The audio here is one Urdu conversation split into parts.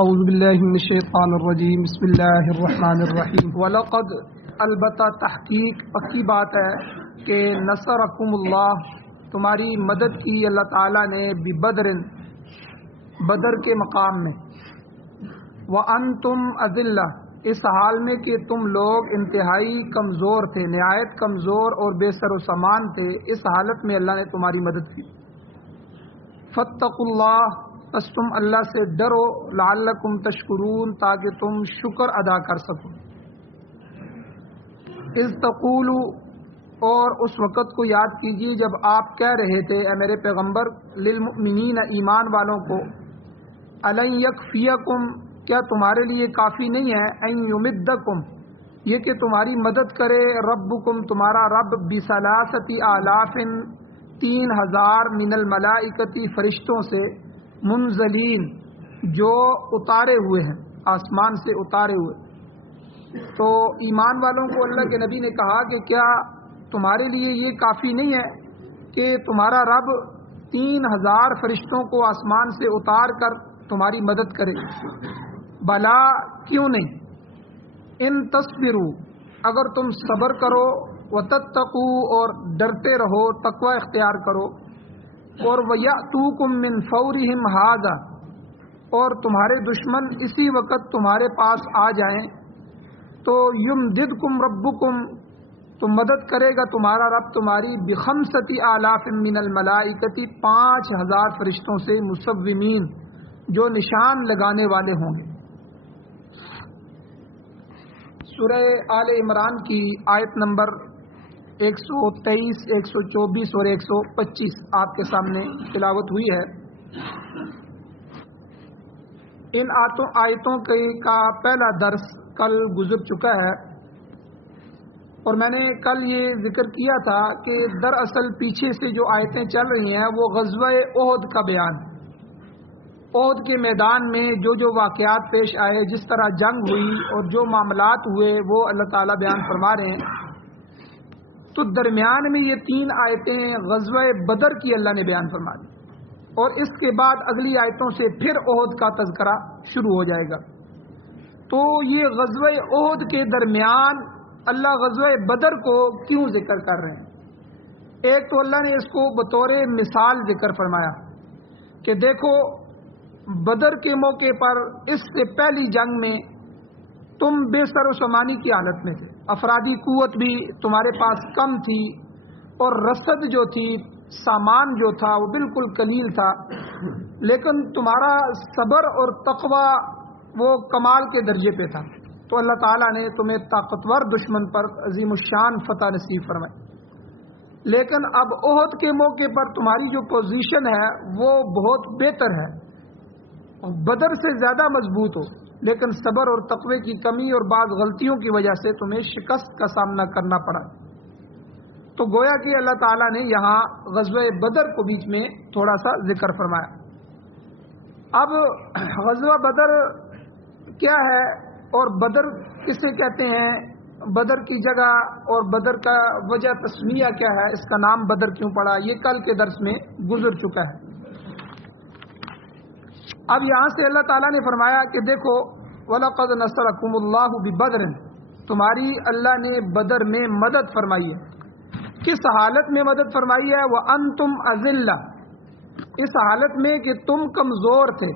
اعوذ باللہ من الشیطان الرجیم بسم اللہ الرحمن الرحیم وَلَقَدْ البتہ تحقیق پکی بات ہے کہ نصرکم اللہ تمہاری مدد کی اللہ تعالیٰ نے ببدر بدر کے مقام میں وَأَنْتُمْ أَذِلَّةٌ اس حال میں کہ تم لوگ انتہائی کمزور تھے، نہایت کمزور اور بے سر و سامان تھے، اس حالت میں اللہ نے تمہاری مدد کی۔ فاتقوا اللہ بس تم اللہ سے ڈرو، لعلکم تشکرون تاکہ تم شکر ادا کر سکو۔ اذ تقولوا اور اس وقت کو یاد کیجیے جب آپ کہہ رہے تھے اے میرے پیغمبر، للمؤمنین ایمان والوں کو، الن یکفیکم کیا تمہارے لیے کافی نہیں ہے، ان یمدکم یہ کہ تمہاری مدد کرے، ربکم تمہارا رب بثلاثۃ آلاف 3000 من الملائکتی فرشتوں سے، منزلین جو اتارے ہوئے ہیں، آسمان سے اتارے ہوئے۔ تو ایمان والوں کو اللہ کے نبی نے کہا کہ کیا تمہارے لیے یہ کافی نہیں ہے کہ تمہارا رب 3000 فرشتوں کو آسمان سے اتار کر تمہاری مدد کرے؟ بلا کیوں نہیں، ان تصبروا اگر تم صبر کرو، وتتقوا اور ڈرتے رہو، تقوی اختیار کرو، اور وَيَأْتُوكُم مِّن فَوْرِهِمْ هَٰذَا اور تمہارے دشمن اسی وقت تمہارے پاس آ جائیں، تو يُمْدِدْكُمْ رَبُّكُمْ تو مدد کرے گا تمہارا رب تمہاری بِخَمْسَةِ آلَافٍ مِّنَ الْمَلَائِكَةِ 5000 فرشتوں سے، مُصَوِّمِین جو نشان لگانے والے ہوں گے۔ سورہ آل عمران کی آیت نمبر 123، 124 اور 125 آپ کے سامنے تلاوت ہوئی ہے۔ ان آیتوں کا پہلا درس کل گزر چکا ہے، اور میں نے کل یہ ذکر کیا تھا کہ دراصل پیچھے سے جو آیتیں چل رہی ہیں وہ غزوہ احد کا بیان ہے۔ احد کے میدان میں جو واقعات پیش آئے، جس طرح جنگ ہوئی اور جو معاملات ہوئے وہ اللہ تعالیٰ بیان فرما رہے ہیں۔ تو درمیان میں یہ 3 آیتیں غزوہ بدر کی اللہ نے بیان فرما دی، اور اس کے بعد اگلی آیتوں سے پھر احد کا تذکرہ شروع ہو جائے گا۔ تو یہ غزوہ احد کے درمیان اللہ غزوہ بدر کو کیوں ذکر کر رہے ہیں؟ ایک تو اللہ نے اس کو بطور مثال ذکر فرمایا کہ دیکھو بدر کے موقع پر اس سے پہلی جنگ میں تم بے سر و سامانی کی حالت میں تھے، افرادی قوت بھی تمہارے پاس کم تھی، اور رسد جو تھی، سامان جو تھا وہ بالکل قلیل تھا، لیکن تمہارا صبر اور تقوی وہ کمال کے درجے پہ تھا، تو اللہ تعالیٰ نے تمہیں طاقتور دشمن پر عظیم الشان فتح نصیب فرمائی۔ لیکن اب احد کے موقع پر تمہاری جو پوزیشن ہے وہ بہت بہتر ہے، بدر سے زیادہ مضبوط ہو، لیکن صبر اور تقوی کی کمی اور بعض غلطیوں کی وجہ سے تمہیں شکست کا سامنا کرنا پڑا۔ تو گویا کہ اللہ تعالیٰ نے یہاں غزوہ بدر کو بیچ میں تھوڑا سا ذکر فرمایا۔ اب غزوہ بدر کیا ہے اور بدر کسے کہتے ہیں، بدر کی جگہ اور بدر کا وجہ تسمیہ کیا ہے، اس کا نام بدر کیوں پڑا، یہ کل کے درس میں گزر چکا ہے۔ اب یہاں سے اللہ تعالیٰ نے فرمایا کہ دیکھو وَلَقَدْ نَصَرَكُمُ اللَّهُ بِبَدْرٍ تمہاری اللہ نے بدر میں مدد فرمائی ہے۔ کس حالت میں مدد فرمائی ہے؟ وَأَنْتُمْ أَذِلَّةٌ اس حالت میں کہ تم کمزور تھے،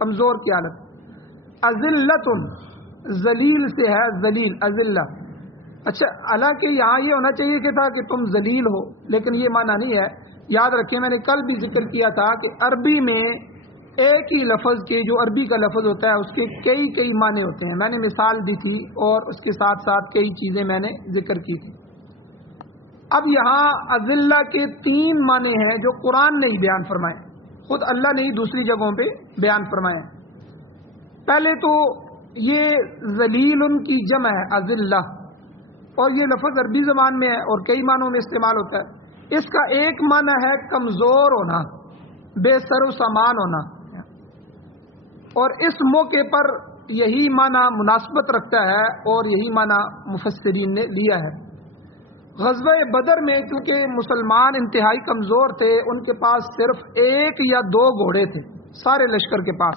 کمزور کی حالت۔ أَذِلَّةٌ ذلیل سے ہے، ذلیل اذلہ۔ اچھا حالانکہ یہاں یہ ہونا چاہیے کہ تھا کہ تم ذلیل ہو، لیکن یہ معنی نہیں ہے۔ یاد رکھیں میں نے کل بھی ذکر کیا تھا کہ عربی میں ایک ہی لفظ کے، جو عربی کا لفظ ہوتا ہے اس کے کئی معنی ہوتے ہیں۔ میں نے مثال دی تھی اور اس کے ساتھ ساتھ کئی چیزیں میں نے ذکر کی تھی۔ اب یہاں اذلہ کے 3 معنی ہیں جو قرآن نے ہی بیان فرمائے، خود اللہ نے ہی دوسری جگہوں پہ بیان فرمائے۔ پہلے تو یہ ذلیل کی جمع ہے اذلہ، اور یہ لفظ عربی زبان میں ہے اور کئی معنوں میں استعمال ہوتا ہے۔ اس کا ایک معنی ہے کمزور ہونا، بے سر و سامان ہونا، اور اس موقع پر یہی معنی مناسبت رکھتا ہے اور یہی معنی مفسرین نے لیا ہے۔ غزوہ بدر میں کیونکہ مسلمان انتہائی کمزور تھے، ان کے پاس صرف 1 یا 2 گھوڑے تھے، سارے لشکر کے پاس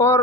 اور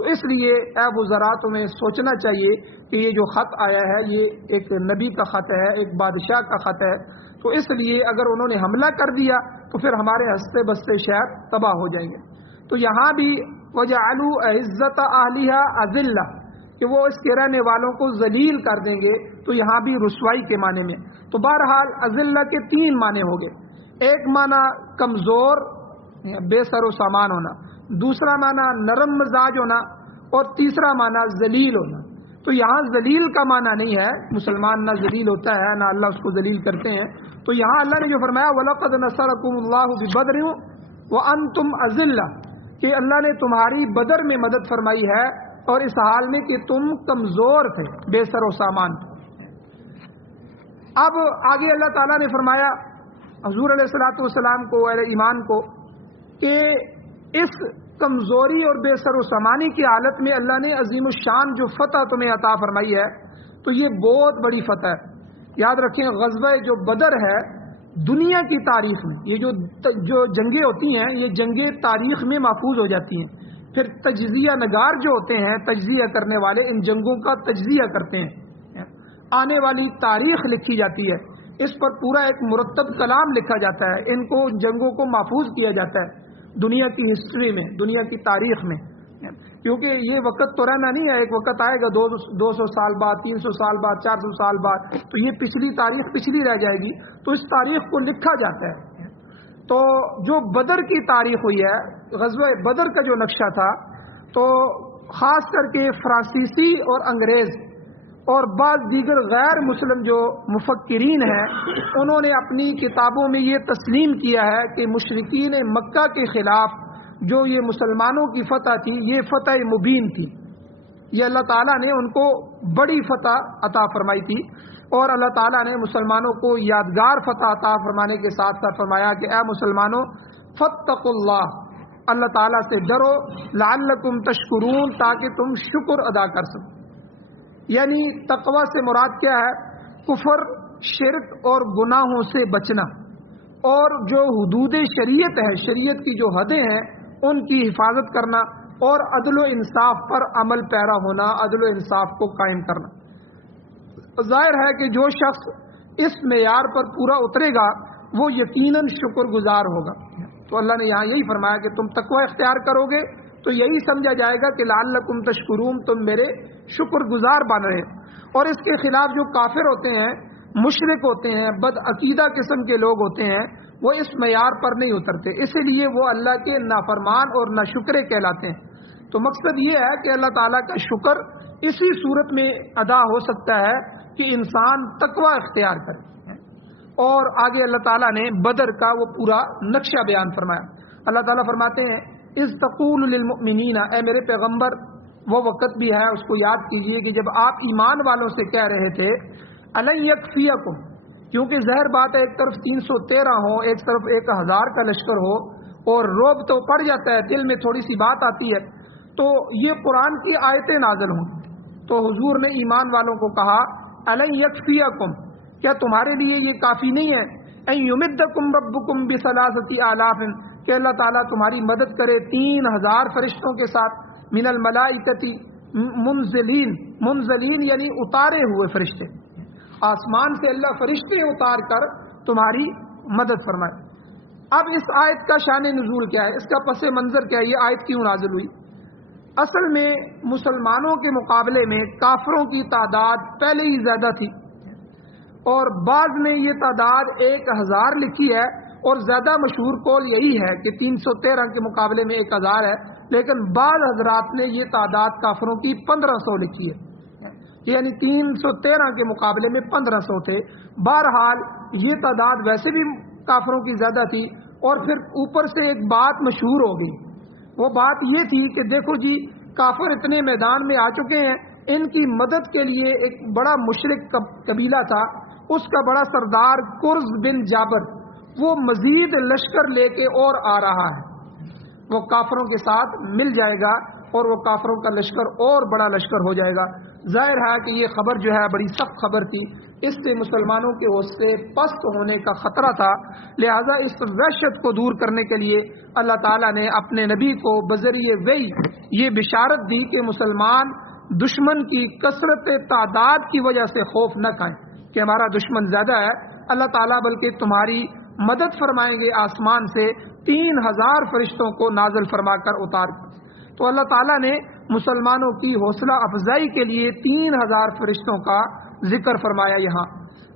تو اس لیے اے وزراء تمہیں سوچنا چاہیے کہ یہ جو خط آیا ہے یہ ایک نبی کا خط ہے، ایک بادشاہ کا خط ہے، تو اس لیے اگر انہوں نے حملہ کر دیا تو پھر ہمارے ہنستے بستے شہر تباہ ہو جائیں گے۔ تو یہاں بھی وَجَعَلُوا أَعِزَّةَ أَهْلِهَا أَذِلَّةً کہ وہ اس کے رہنے والوں کو ذلیل کر دیں گے، تو یہاں بھی رسوائی کے معنی میں۔ تو بہرحال اذلہ کے تین معنی ہو گئے، ایک معنی کمزور بے سر و سامان ہونا، دوسرا معنی نرم مزاج ہونا، اور تیسرا معنی ذلیل ہونا۔ تو یہاں ذلیل کا معنی نہیں ہے، مسلمان نہ ذلیل ہوتا ہے نہ اللہ اس کو ذلیل کرتے ہیں۔ تو یہاں اللہ نے جو فرمایا وَلَقَدْ نَصَرَكُمُ اللَّهُ بِبَدْرٍ وَأَنْتُمْ أَذِلَّةٌ کہ اللہ نے تمہاری بدر میں مدد فرمائی ہے اور اس حال میں کہ تم کمزور تھے، بے سر و سامان۔ اب آگے اللہ تعالیٰ نے فرمایا حضور علیہ الصلوۃ والسلام کو، اہل ایمان کو، کہ اس کمزوری اور بے سر و سامانی کی حالت میں اللہ نے عظیم الشان جو فتح تمہیں عطا فرمائی ہے، تو یہ بہت بڑی فتح ہے۔ یاد رکھیں غزوہ جو بدر ہے دنیا کی تاریخ میں، یہ جو جنگیں ہوتی ہیں یہ جنگیں تاریخ میں محفوظ ہو جاتی ہیں، پھر تجزیہ نگار جو ہوتے ہیں، تجزیہ کرنے والے ان جنگوں کا تجزیہ کرتے ہیں، آنے والی تاریخ لکھی جاتی ہے، اس پر پورا ایک مرتب کلام لکھا جاتا ہے، ان کو جنگوں کو محفوظ کیا جاتا ہے دنیا کی ہسٹری میں، دنیا کی تاریخ میں، کیونکہ یہ وقت تو رہنا نہیں ہے، ایک وقت آئے گا 200 سال بعد، 300 سال بعد، 400 سال بعد، تو یہ پچھلی تاریخ پچھلی رہ جائے گی، تو اس تاریخ کو لکھا جاتا ہے۔ تو جو بدر کی تاریخ ہوئی ہے، غزوہ بدر کا جو نقشہ تھا، تو خاص کر کے فرانسیسی اور انگریز اور بعض دیگر غیر مسلم جو مفکرین ہیں، انہوں نے اپنی کتابوں میں یہ تسلیم کیا ہے کہ مشرکین مکہ کے خلاف جو یہ مسلمانوں کی فتح تھی، یہ فتح مبین تھی، یہ اللہ تعالیٰ نے ان کو بڑی فتح عطا فرمائی تھی، اور اللہ تعالیٰ نے مسلمانوں کو یادگار فتح عطا فرمانے کے ساتھ ساتھ فرمایا کہ اے مسلمانوں فاتقوا اللہ، اللہ تعالیٰ سے ڈرو، لعلکم تشکرون، تاکہ تم شکر ادا کر سکو۔ یعنی تقوی سے مراد کیا ہے؟ کفر، شرک اور گناہوں سے بچنا، اور جو حدود شریعت ہے، شریعت کی جو حدیں ہیں ان کی حفاظت کرنا، اور عدل و انصاف پر عمل پیرا ہونا، عدل و انصاف کو قائم کرنا۔ ظاہر ہے کہ جو شخص اس معیار پر پورا اترے گا وہ یقیناً شکر گزار ہوگا۔ تو اللہ نے یہاں یہی فرمایا کہ تم تقوی اختیار کرو گے تو یہی سمجھا جائے گا کہ لعلکم تشکرون، تم میرے شکر گزار بن رہے۔ اور اس کے خلاف جو کافر ہوتے ہیں، مشرک ہوتے ہیں، بد عقیدہ قسم کے لوگ ہوتے ہیں، وہ اس معیار پر نہیں اترتے، اسی لیے وہ اللہ کے نافرمان اور ناشکرے کہلاتے ہیں۔ تو مقصد یہ ہے کہ اللہ تعالیٰ کا شکر اسی صورت میں ادا ہو سکتا ہے کہ انسان تقوی اختیار کرے۔ اور آگے اللہ تعالیٰ نے بدر کا وہ پورا نقشہ بیان فرمایا۔ اللہ تعالیٰ فرماتے ہیں اذ تقول للمؤمنین، اے میرے پیغمبر وہ وقت بھی ہے، اس کو یاد کیجئے کہ جب آپ ایمان والوں سے کہہ رہے تھے الن یکفیکم، کیونکہ ظاہر بات ہے ایک طرف 313 ہو، ایک طرف 1000 کا لشکر ہو، اور روب تو پڑ جاتا ہے، دل میں تھوڑی سی بات آتی ہے، تو یہ قرآن کی آیتیں نازل ہوں، تو حضور نے ایمان والوں کو کہا الن یکفیکم، کیا تمہارے لیے یہ کافی نہیں ہے ان یمدکم ربکم بثلاثۃ آلاف، کہ اللہ تعالیٰ تمہاری مدد کرے 3000 فرشتوں کے ساتھ، من الملائکۃ منزلین، منزلین یعنی اتارے ہوئے فرشتے، آسمان سے اللہ فرشتے اتار کر تمہاری مدد فرمائے۔ اب اس آیت کا شان نزول کیا ہے، اس کا پس منظر کیا ہے، یہ آیت کیوں نازل ہوئی؟ اصل میں مسلمانوں کے مقابلے میں کافروں کی تعداد پہلے ہی زیادہ تھی، اور بعض میں یہ تعداد 1000 لکھی ہے، اور زیادہ مشہور قول یہی ہے کہ 313 کے مقابلے میں 1000 ہے، لیکن بعض حضرات نے یہ تعداد کافروں کی 1500 لکھی ہے، یعنی 313 کے مقابلے میں 1500 تھے۔ بہرحال یہ تعداد ویسے بھی کافروں کی زیادہ تھی، اور پھر اوپر سے ایک بات مشہور ہو گئی، وہ بات یہ تھی کہ دیکھو جی کافر اتنے میدان میں آ چکے ہیں، ان کی مدد کے لیے ایک بڑا مشرک قبیلہ تھا، اس کا بڑا سردار کرز بن جابر، وہ مزید لشکر لے کے اور آ رہا ہے، وہ کافروں کے ساتھ مل جائے گا، اور وہ کافروں کا لشکر اور بڑا لشکر ہو جائے گا۔ ظاہر ہے کہ یہ خبر جو ہے بڑی سخت خبر تھی، اس سے مسلمانوں کے حوصلے پست ہونے کا خطرہ تھا، لہذا اس وحشت کو دور کرنے کے لیے اللہ تعالیٰ نے اپنے نبی کو بذریعہ وحی یہ بشارت دی کہ مسلمان دشمن کی کثرت تعداد کی وجہ سے خوف نہ کھائیں کہ ہمارا دشمن زیادہ ہے، اللہ تعالیٰ بلکہ تمہاری مدد فرمائیں گے، آسمان سے 3000 فرشتوں کو نازل فرما کر اتار۔ تو اللہ تعالیٰ نے مسلمانوں کی حوصلہ افزائی کے لیے 3000 فرشتوں کا ذکر فرمایا یہاں،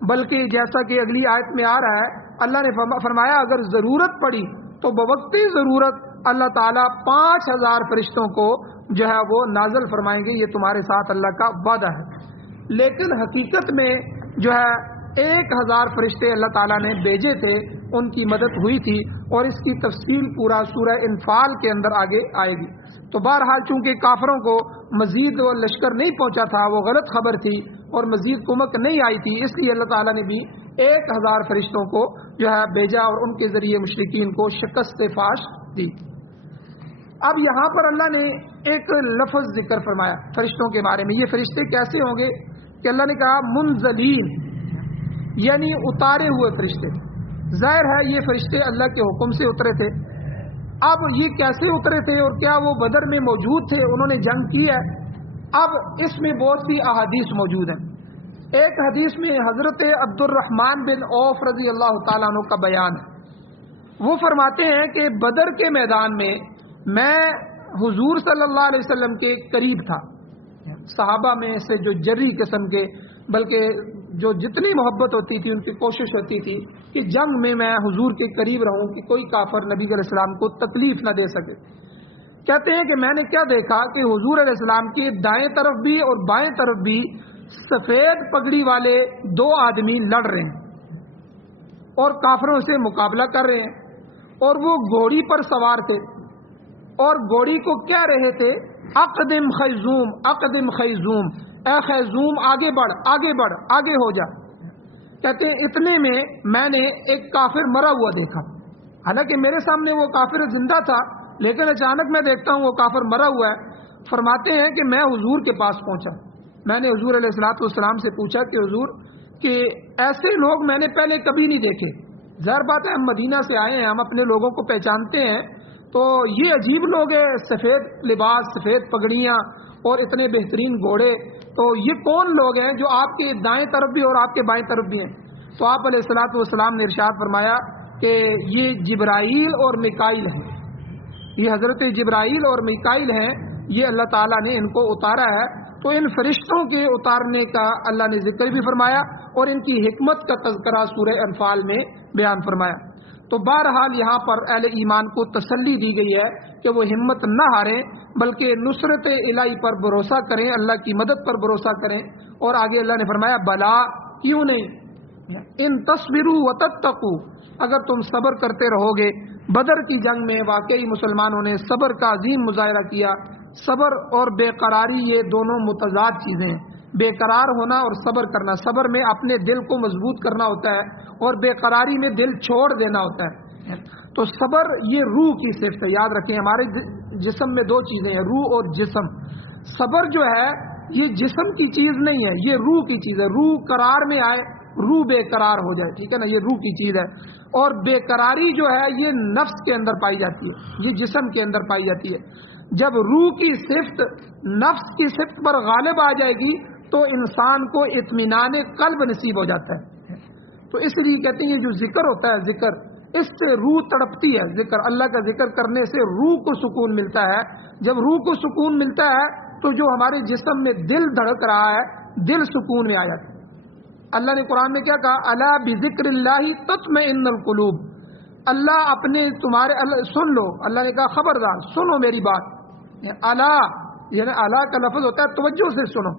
بلکہ جیسا کہ اگلی آیت میں آ رہا ہے اللہ نے فرمایا اگر ضرورت پڑی تو بوقت ضرورت اللہ تعالیٰ 5000 فرشتوں کو جو ہے وہ نازل فرمائیں گے، یہ تمہارے ساتھ اللہ کا وعدہ ہے۔ لیکن حقیقت میں جو ہے 1000 فرشتے اللہ تعالیٰ نے بھیجے تھے، ان کی مدد ہوئی تھی، اور اس کی تفصیل پورا سورہ انفال کے اندر آگے آئے گی۔ تو بہرحال چونکہ کافروں کو مزید وہ لشکر نہیں پہنچا تھا، وہ غلط خبر تھی اور مزید کمک نہیں آئی تھی، اس لیے اللہ تعالیٰ نے بھی 1000 فرشتوں کو جو ہے بھیجا اور ان کے ذریعے مشرکین کو شکست فاش دی۔ اب یہاں پر اللہ نے ایک لفظ ذکر فرمایا فرشتوں کے بارے میں۔ یہ فرشتے کیسے ہوں گے کہ اللہ نے کہا منزلین، یعنی اتارے ہوئے فرشتے۔ ظاہر ہے یہ فرشتے اللہ کے حکم سے اترے تھے۔ اب یہ کیسے اترے تھے اور کیا وہ بدر میں موجود تھے، انہوں نے جنگ کی ہے؟ اب اس میں بہت سی احادیث موجود ہیں۔ ایک حدیث میں حضرت عبد الرحمن بن عوف رضی اللہ تعالیٰ عنہ کا بیان ہے، وہ فرماتے ہیں کہ بدر کے میدان میں حضور صلی اللہ علیہ وسلم کے قریب تھا۔ صحابہ میں سے جو جری قسم کے، بلکہ جو جتنی محبت ہوتی تھی ان کی کوشش ہوتی تھی کہ جنگ میں حضور کے قریب رہوں کہ کوئی کافر نبی علیہ السلام کو تکلیف نہ دے سکے۔ کہتے ہیں کہ میں نے کیا دیکھا کہ حضور علیہ السلام کے دائیں طرف بھی اور بائیں طرف بھی سفید پگڑی والے 2 آدمی لڑ رہے ہیں اور کافروں سے مقابلہ کر رہے ہیں، اور وہ گھوڑی پر سوار تھے اور گھوڑی کو کہہ رہے تھے اقدم خیزوم اقدم خیزوم، اے خیزوم آگے بڑھ آگے بڑھ آگے ہو جا۔ کہتے ہیں اتنے میں نے ایک کافر مرا ہوا دیکھا، حالانکہ میرے سامنے وہ کافر زندہ تھا، لیکن اچانک میں دیکھتا ہوں وہ کافر مرا ہوا ہے۔ فرماتے ہیں کہ میں حضور کے پاس پہنچا، میں نے حضور علیہ الصلوۃ والسلام سے پوچھا کہ حضور کہ ایسے لوگ میں نے پہلے کبھی نہیں دیکھے، ظاہر بات ہے ہم مدینہ سے آئے ہیں، ہم اپنے لوگوں کو پہچانتے ہیں، تو یہ عجیب لوگ ہیں، سفید لباس سفید پگڑیاں اور اتنے بہترین گھوڑے، تو یہ کون لوگ ہیں جو آپ کے دائیں طرف بھی اور آپ کے بائیں طرف بھی ہیں؟ تو آپ علیہ الصلوۃ والسلام نے ارشاد فرمایا کہ یہ جبرائیل اور میکائیل ہیں، یہ حضرت جبرائیل اور میکائیل ہیں، یہ اللہ تعالیٰ نے ان کو اتارا ہے۔ تو ان فرشتوں کے اتارنے کا اللہ نے ذکر بھی فرمایا اور ان کی حکمت کا تذکرہ سورہ انفال میں بیان فرمایا۔ تو بہرحال یہاں پر اہل ایمان کو تسلی دی گئی ہے کہ وہ ہمت نہ ہاریں، بلکہ نصرت الہی پر بھروسہ کریں، اللہ کی مدد پر بھروسہ کریں۔ اور آگے اللہ نے فرمایا بلا، کیوں نہیں، ان تصبروا وتتقوا، اگر تم صبر کرتے رہو گے۔ بدر کی جنگ میں واقعی مسلمانوں نے صبر کا عظیم مظاہرہ کیا۔ صبر اور بے قراری یہ دونوں متضاد چیزیں ہیں، بے قرار ہونا اور صبر کرنا۔ صبر میں اپنے دل کو مضبوط کرنا ہوتا ہے اور بے قراری میں دل چھوڑ دینا ہوتا ہے۔ تو صبر یہ روح کی صفت ہے، یاد رکھیں ہمارے جسم میں 2 چیزیں ہیں، روح اور جسم۔ صبر جو ہے یہ جسم کی چیز نہیں ہے، یہ روح کی چیز ہے۔ روح قرار میں آئے، روح بے قرار ہو جائے، ٹھیک ہے نا، یہ روح کی چیز ہے۔ اور بے قراری جو ہے یہ نفس کے اندر پائی جاتی ہے، یہ جسم کے اندر پائی جاتی ہے۔ جب روح کی صفت نفس کی صفت پر غالب آ جائے گی تو انسان کو اطمینان قلب نصیب ہو جاتا ہے۔ تو اس لیے کہتے ہیں یہ جو ذکر ہوتا ہے، ذکر اس سے روح تڑپتی ہے، ذکر اللہ کا ذکر کرنے سے روح کو سکون ملتا ہے۔ جب روح کو سکون ملتا ہے تو جو ہمارے جسم میں دل دھڑک رہا ہے، دل سکون میں آ جاتا ہے۔ اللہ نے قرآن میں کیا کہا، الا بذکر اللہ تطمئن القلوب، اللہ اپنے تمہارے سن لو، اللہ نے کہا خبردار سنو میری بات۔ الا یعنی الا کا لفظ ہوتا ہے توجہ سے سنو،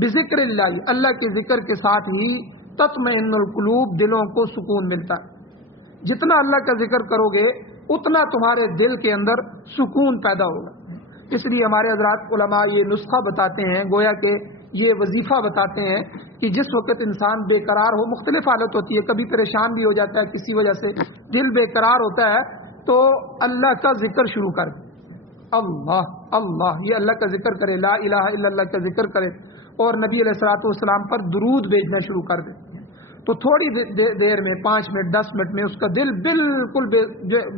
بذکر اللہ، اللہ کے ذکر کے ساتھ ہی تطمئن القلوب، دلوں کو سکون ملتا ہے۔ جتنا اللہ کا ذکر کرو گے اتنا تمہارے دل کے اندر سکون پیدا ہوگا۔ اس لیے ہمارے حضرات علماء یہ نسخہ بتاتے ہیں، گویا کہ یہ وظیفہ بتاتے ہیں کہ جس وقت انسان بے قرار ہو، مختلف حالت ہوتی ہے، کبھی پریشان بھی ہو جاتا ہے کسی وجہ سے، دل بے قرار ہوتا ہے، تو اللہ کا ذکر شروع کر، اللہ اللہ، یہ اللہ کا ذکر کرے، لا الہ الا اللہ کا ذکر کرے اور نبی علیہ الصلوۃ والسلام پر درود بھیجنا شروع کر دے، تو تھوڑی دیر میں 5 منٹ 10 منٹ میں اس کا دل بالکل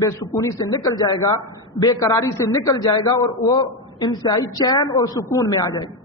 بے سکونی سے نکل جائے گا، بے قراری سے نکل جائے گا اور وہ انتہائی چین اور سکون میں آ جائے گا۔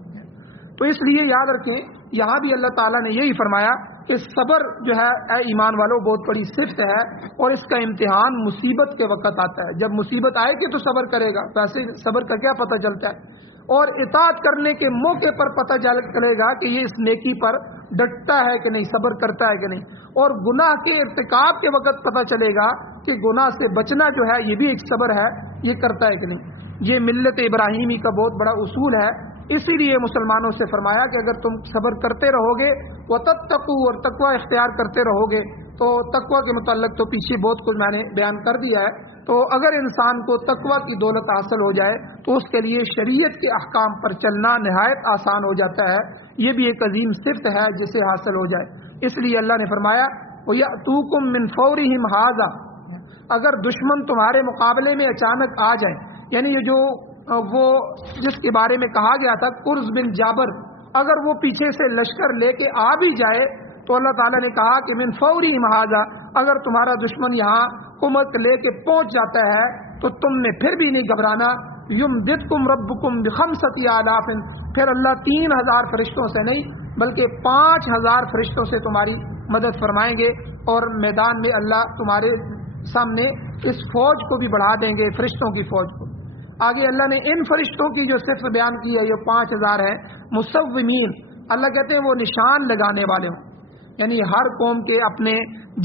تو اس لیے یاد رکھیں، یہاں بھی اللہ تعالیٰ نے یہی فرمایا کہ صبر جو ہے اے ایمان والو بہت بڑی صفت ہے، اور اس کا امتحان مصیبت کے وقت آتا ہے۔ جب مصیبت آئے گی تو صبر کرے گا، ویسے صبر کا کیا پتہ چلتا ہے، اور اطاعت کرنے کے موقع پر پتہ چلے گا کہ یہ اس نیکی پر ڈٹتا ہے کہ نہیں، صبر کرتا ہے کہ نہیں، اور گناہ کے ارتکاب کے وقت پتہ چلے گا کہ گناہ سے بچنا جو ہے یہ بھی ایک صبر ہے، یہ کرتا ہے کہ نہیں۔ یہ ملت ابراہیمی کا بہت بڑا اصول ہے، اسی لیے مسلمانوں سے فرمایا کہ اگر تم صبر کرتے رہو گے وتتقوا، اور تقوی اختیار کرتے رہو گے، تو تقوی کے متعلق تو پیچھے بہت کچھ میں نے بیان کر دیا ہے۔ تو اگر انسان کو تقوی کی دولت حاصل ہو جائے تو اس کے لیے شریعت کے احکام پر چلنا نہایت آسان ہو جاتا ہے، یہ بھی ایک عظیم صفت ہے جسے حاصل ہو جائے۔ اس لیے اللہ نے فرمایا وَيَأْتُوكُم مِّن فَوْرِهِمْ هَٰذَا، اگر دشمن تمہارے مقابلے میں اچانک آ جائیں، یعنی یہ جو وہ جس کے بارے میں کہا گیا تھا قرز بن جابر، اگر وہ پیچھے سے لشکر لے کے آ بھی جائے تو اللہ تعالیٰ نے کہا کہ من فَوْرِهِمْ هَٰذَا، اگر تمہارا دشمن یہاں کمک لے کے پہنچ جاتا ہے تو تم نے پھر بھی نہیں گھبرانا، یمددکم ربکم بخمسۃ آلاف، پھر اللہ 3000 فرشتوں سے نہیں بلکہ 5000 فرشتوں سے تمہاری مدد فرمائیں گے، اور میدان میں اللہ تمہارے سامنے اس فوج کو بھی بڑھا دیں گے، فرشتوں کی فوج کو۔ آگے اللہ نے ان فرشتوں کی جو صفت بیان کی ہے، یہ 5000 ہیں، مصومین، اللہ کہتے ہیں وہ نشان لگانے والے ہوں، یعنی ہر قوم کے اپنے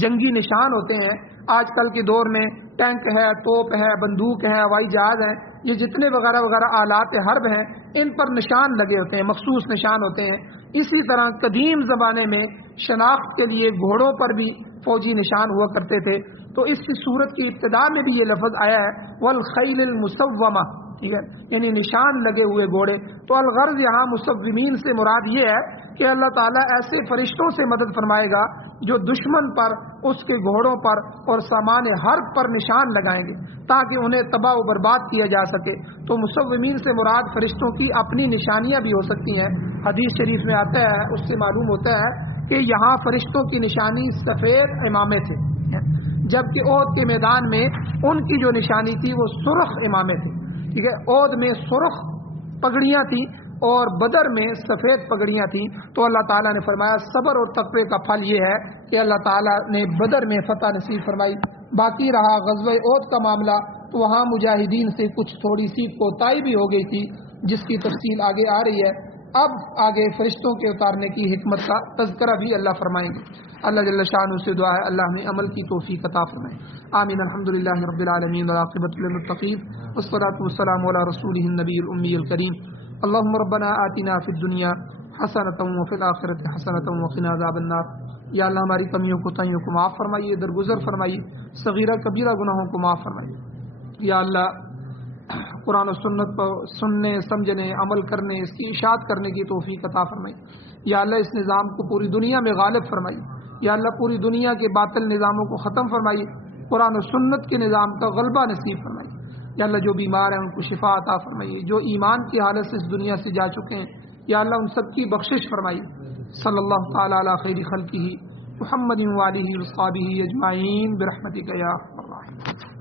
جنگی نشان ہوتے ہیں۔ آج کل کے دور میں ٹینک ہے، توپ ہے، بندوق ہے، ہوائی جہاز ہیں، یہ جتنے وغیرہ وغیرہ آلات حرب ہیں، ان پر نشان لگے ہوتے ہیں، مخصوص نشان ہوتے ہیں۔ اسی طرح قدیم زمانے میں شناخت کے لیے گھوڑوں پر بھی فوجی نشان ہوا کرتے تھے، تو اس صورت کی ابتدا میں بھی یہ لفظ آیا ہے والخیل المسومہ، ٹھیک ہے، یعنی نشان لگے ہوئے گھوڑے۔ تو الغرض یہاں مصومین سے مراد یہ ہے کہ اللہ تعالیٰ ایسے فرشتوں سے مدد فرمائے گا جو دشمن پر، اس کے گھوڑوں پر اور سامان حرب پر نشان لگائیں گے تاکہ انہیں تباہ و برباد کیا جا سکے۔ تو مصومین سے مراد فرشتوں کی اپنی نشانیاں بھی ہو سکتی ہیں۔ حدیث شریف میں آتا ہے، اس سے معلوم ہوتا ہے کہ یہاں فرشتوں کی نشانی سفید امامے تھے، جبکہ احد کے میدان میں ان کی جو نشانی تھی وہ سرخ امامے تھے، ٹھیک ہے، احد میں سرخ پگڑیاں تھیں اور بدر میں سفید پگڑیاں تھیں۔ تو اللہ تعالیٰ نے فرمایا صبر اور تقوی کا پھل یہ ہے کہ اللہ تعالیٰ نے بدر میں فتح نصیب فرمائی۔ باقی رہا غزوہ احد کا معاملہ، تو وہاں مجاہدین سے کچھ تھوڑی سی کوتاہی بھی ہو گئی تھی، جس کی تفصیل آگے آ رہی ہے۔ اب آگے فرشتوں کے اتارنے کی حکمت کا تذکرہ بھی اللہ فرمائیں گے۔ اللہ جل شانہ سے دعا ہے اللہ ہمیں عمل کی توفیق عطا فرمائے، آمین۔ الحمدللہ رب العالمین والعاقبۃ للمتقین والصلاۃ والسلام علی رسولہ النبی الامی الکریم۔ اللهم ربنا آتنا فی الدنیا حسنۃ وفی الآخرۃ حسنۃ وقنا عذاب النار۔ یا اللہ ہماری کمیوں کوتاہیوں کو معاف فرمائیے، درگزر فرمائیے، صغیرہ کبیرہ گناہوں کو معاف فرمائیے۔ یا اللہ قرآن و سنت پر سننے، سمجھنے، عمل کرنے، اس کی اشاعت کرنے کی توفیق عطا فرمائیے۔ یا اللہ اس نظام کو پوری دنیا میں غالب فرمائیے۔ یا اللہ پوری دنیا کے باطل نظاموں کو ختم فرمائیے، قرآن و سنت کے نظام کا غلبہ نصیب فرمائیے۔ یا اللہ جو بیمار ہیں ان کو شفا عطا فرمائیے، جو ایمان کی حالت سے اس دنیا سے جا چکے ہیں یا اللہ ان سب کی بخشش فرمائیے۔ صلی اللہ تعالی علی خیر خلقہ محمد و آلہ و صحبہ اجمعین برحمتک یا ارحم الراحمین۔